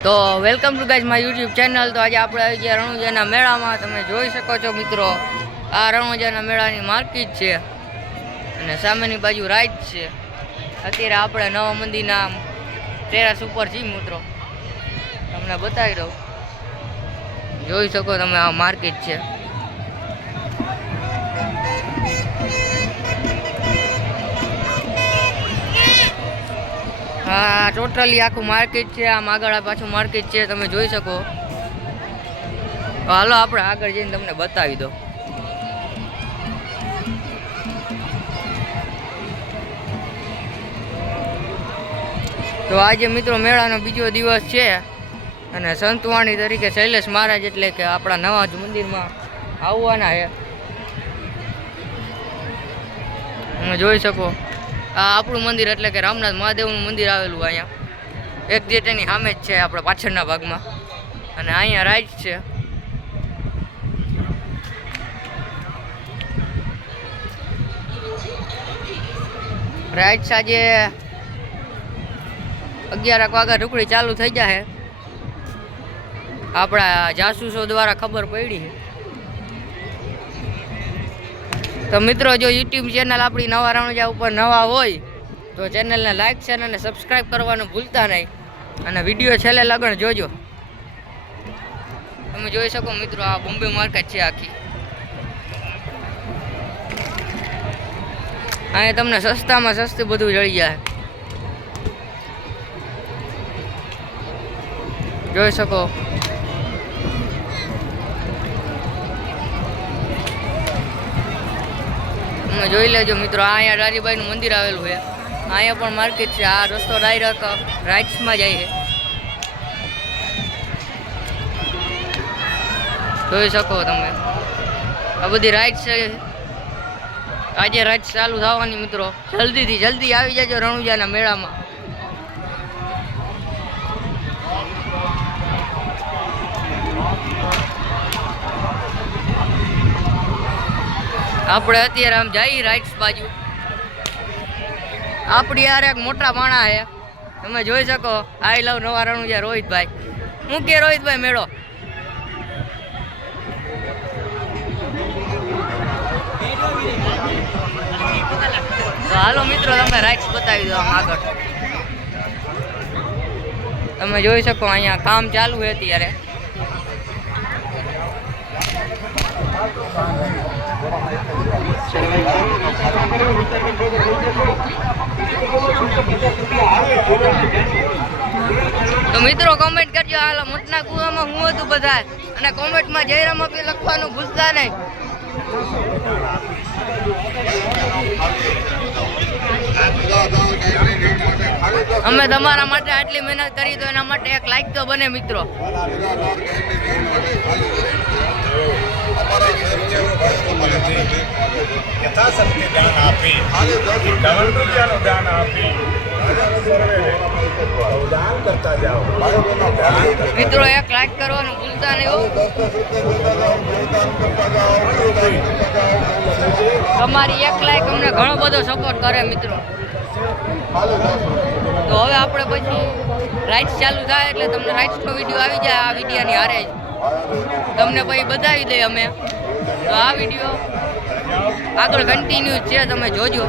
તો welcome to guys my YouTube channel. તો આજે આપણે આવી ગયા રણુજાના મેળામાં। તમે જોઈ શકો છો મિત્રો, આ રણુજાના મેળાની માર્કેટ છે અને સામેની બાજુ રાઈડ છે। અત્યારે આપણે નવા મંદિરના ટેરેસ ઉપર છીએ મિત્રો, તમને બતાવી દઉં। જોઈ શકો તમે, આ માર્કેટ છે। હા, ટોટલી આખું માર્કેટ છે। આમ આગળ પાછું માર્કેટ છે, તમે જોઈ શકો। હાલો આપણે આગળ જઈને તમને બતાવી દો। તો આજે મિત્રો મેળાનો બીજો દિવસ છે અને સંતવાણી તરીકે શૈલેષ મહારાજ એટલે કે આપણા નવા જ મંદિરમાં આવવાના છે। તમે જોઈ શકો, આ આપણું મંદિર એટલે કે રામનાથ મહાદેવનું મંદિર આવેલું અહીંયા એક્ઝેક્ટ એની સામે જ છે, આપણા પાછળના ભાગમાં। અને અહીંયા રાઈડ છે। રાઈડ આજે 11 વાગ્યા ઢુકડી ચાલુ થઈ જાય। આપણા જાસૂસો દ્વારા ખબર પડી છે। તો મિત્રો, જો યુટ્યુબ ચેનલ આપણી નવા રણુજા ઉપર નવા હોય તો ચેનલને લાઈક શેર અને સબસ્ક્રાઈબ કરવાનું ભૂલતા નહીં અને વિડીયો છેલ્લે લગન જોજો। તમે જોઈ શકો મિત્રો, આ બોમ્બે માર્કેટ છે આખી। અહીંયા તમને સસ્તામાં સસ્તું બધું જળી જાય, જોઈ શકો। તમે જોઈ લેજો મિત્રો, અહીંયા રાજીબાઈનું મંદિર આવેલું છે। અહીંયા પણ માર્કેટ છે। આ રસ્તો ડાયરેક્ટ રાઇટ્સમાં જાય છે, જોઈ શકો તમે। આ બધી રાઇટ્સ છે। આજે રાઇટ્સ ચાલુ થવાની મિત્રો, જલ્દી આવી જજો રણુજાના મેળામાં। આપણે અત્યારે આમ જઈએ રાઇટ્સ બાજુ। આપણી યાર એક મોટા માણા છે, તમે જોઈ શકો। આઈ લવ નવા રણુજા રોહિતભાઈ। હું કે રોહિતભાઈ મેળો તો હાલો મિત્રો, તમે રાઇટ્સ બતાવી દો આમ આગળ। તમે જોઈ શકો અહીંયા કામ ચાલુ છે અત્યારે। તો મિત્રો કોમેન્ટ કરજો, હાલ મોટના કુવામાં હું હતું બધા, અને કોમેન્ટમાં જયરામ આપી લખવાનું ભૂલતા નહીં। અમે તમારા માટે આટલી મહેનત કરી તો એના માટે એક લાઈક તો બને મિત્રો। મિત્રો એક લાઈક કરવાનું ભૂલતા નહીં હો। તમારી એક લાઈક અમને ઘણો બધો સપોર્ટ કરે મિત્રો। તો હવે આપણે પછી રાઇડ્સ ચાલુ થાય એટલે તમને રાઇડ્સનો વિડીયો આવી જાય। આ વિડીયોની હારે જ તમને પછી બતાવી દઈએ અમે। તો આ વિડીયો આગળ કન્ટિન્યુ છે, તમે જોજો।